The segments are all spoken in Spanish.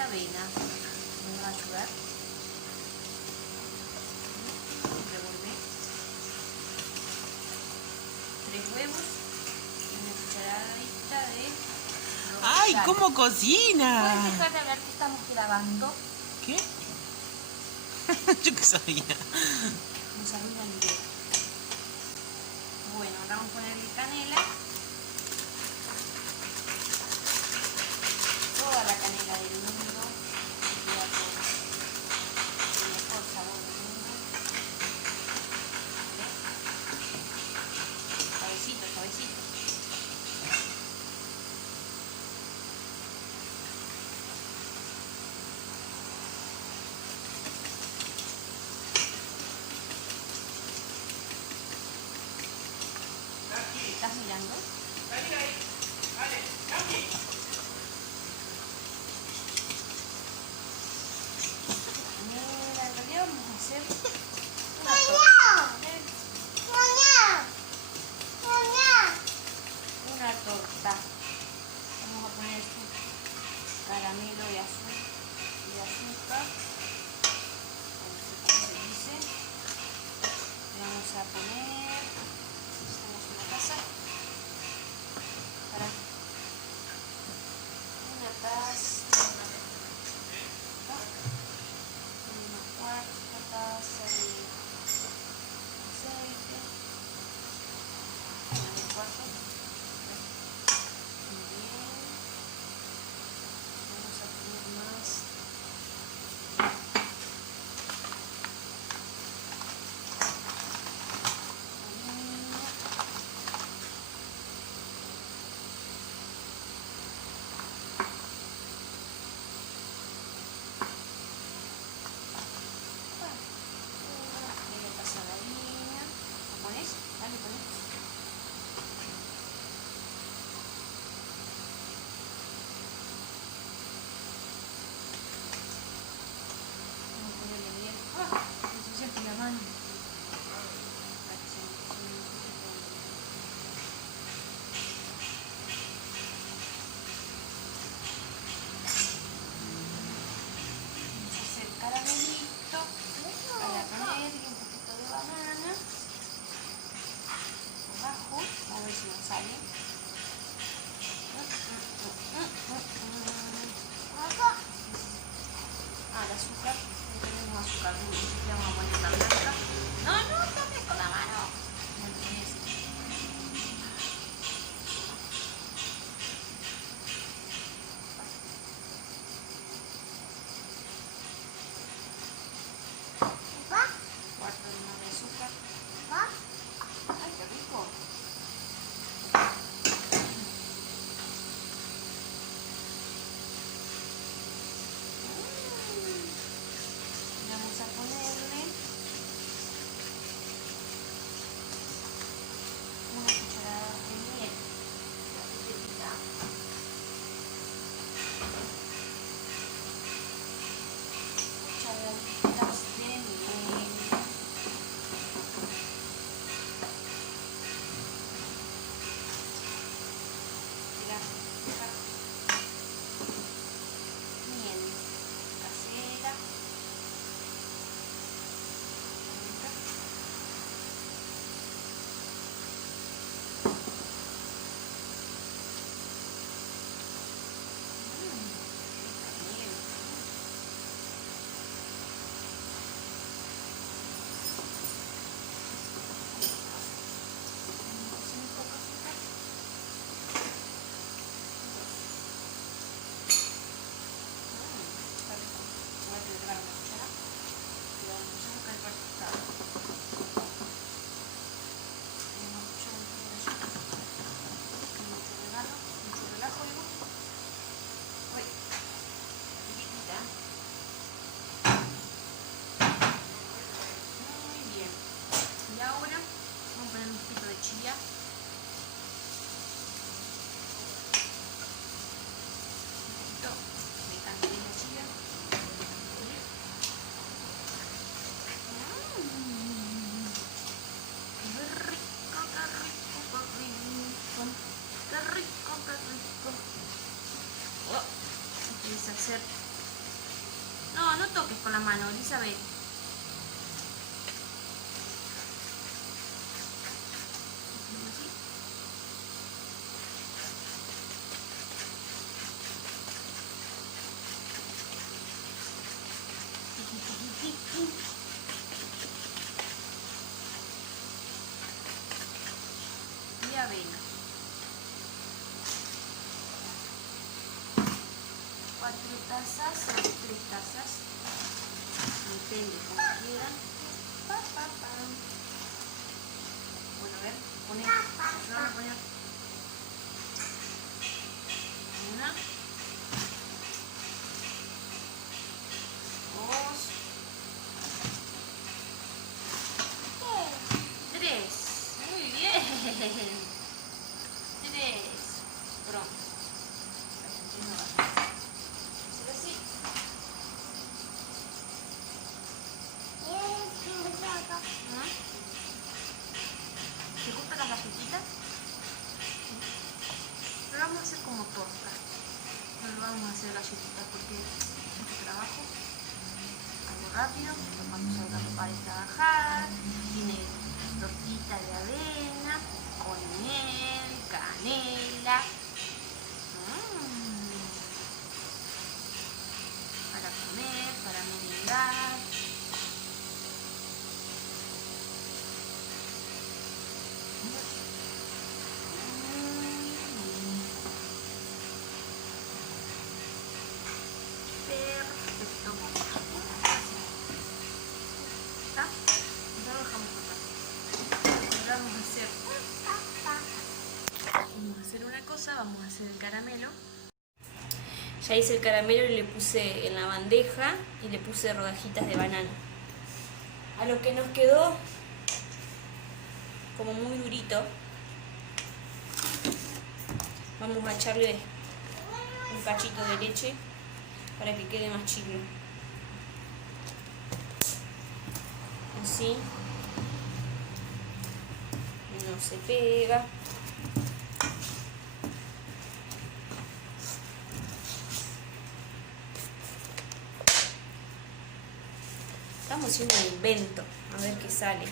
de avena. Me va a ayudar. Revolver. 3 huevos y una cucharadita de rosal. ¡Ay, cómo ¿Puedes cocina! dejar de hablar que estamos grabando? ¿Qué? Yo qué sabía. No sabía ni idea. Bueno, ahora vamos a ponerle canela. Toda la canela del mundo. Sería el mejor sabor del mundo. Suavecito, suavecito. ¿Estás mirando? Mira, en realidad vamos a hacer una torta. Vamos a poner caramelo y azúcar. A ver si se dice. Le vamos a poner, necesitamos una taza, para una taza, una cuarta taza de aceite, una cuarta. Muy bien. Vamos a poner más. Media taza de harina. ¿Lo pones? Dale, pones. Vamos a ponerle bien. Me ensuciaste la mano. Vamos a hacer caramelito a la canela y un poquito de banana. Por abajo, vamos a ver si nos sale. El azúcar, no tenemos azúcar dulce, le vamos a poner la blanca. No, no toques con la mano. No tenés. Cuarto de azúcar. Ay, qué rico. Vamos a ponerle una cucharada de miel. La piletita. Cucharaditas de miel. Miel casera. Chía. Un poquito de canela chía. Qué rico, qué rico, qué rico. Qué rico, qué rico. Oh, empieza a hacer toques con la mano, Elizabeth. Así. Y avena. 4 tazas o 3 tazas, depende como quieran. Bueno, a ver, poné, ayúdame a poner. Una, 2, 3. Muy bien. 3. Pronto. Así. ¿Te gustan las galletitas? Pero vamos a hacer como torta. No lo vamos a hacer galletitas porque es mucho trabajo. Algo rápido. Cuando salga papá de trabajar, tiene tortita de avena con miel, canela. Para comer, para merendar. Perfecto. ¿Está? Ya lo dejamos acá. Ahora vamos a hacer una cosa, vamos a hacer el caramelo. Ya hice el caramelo y le puse en la bandeja y le puse rodajitas de banana. A lo que nos quedó como muy durito, vamos a echarle un cachito de leche para que quede más chilo. Así no se pega. Estamos haciendo un invento, a ver qué sale.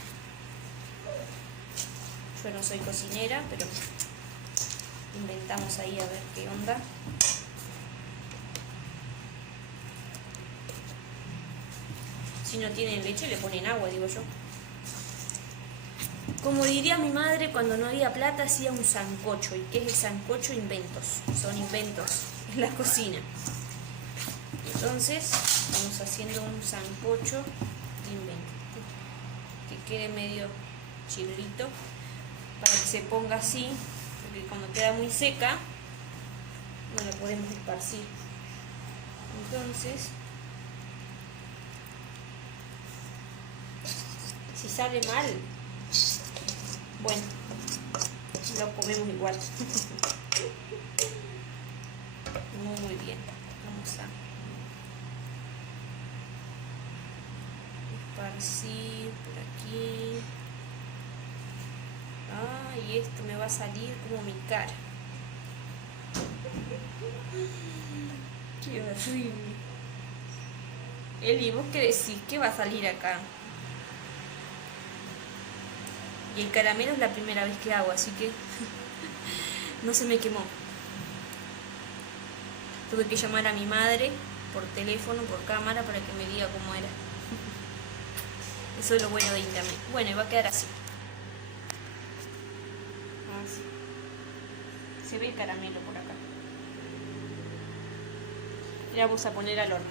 Yo no soy cocinera, pero inventamos ahí a ver qué onda. Si no tienen leche, le ponen agua, digo yo. Como diría mi madre, cuando no había plata hacía un sancocho. ¿Y qué es el sancocho? Inventos. Son inventos en la cocina. Entonces, vamos haciendo un sancocho de inventos. Que quede medio chilito para que se ponga así, porque cuando queda muy seca no la podemos esparcir. Entonces, si sale mal, bueno, lo comemos igual. Muy bien, vamos a esparcir por aquí. Y esto me va a salir como mi cara. Qué horrible. Eli, ¿vos qué decís? ¿Qué va a salir acá? Y el caramelo es la primera vez que hago, así que no se me quemó. Tuve que llamar a mi madre por teléfono, por cámara, para que me diga cómo era. Eso es lo bueno de internet. Bueno, y va a quedar así. Así. Se ve el caramelo por acá. Le vamos a poner al horno.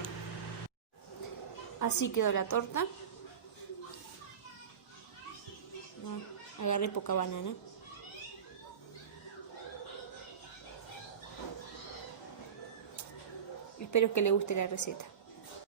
Así quedó la torta. Agarré poca banana. Espero que le guste la receta.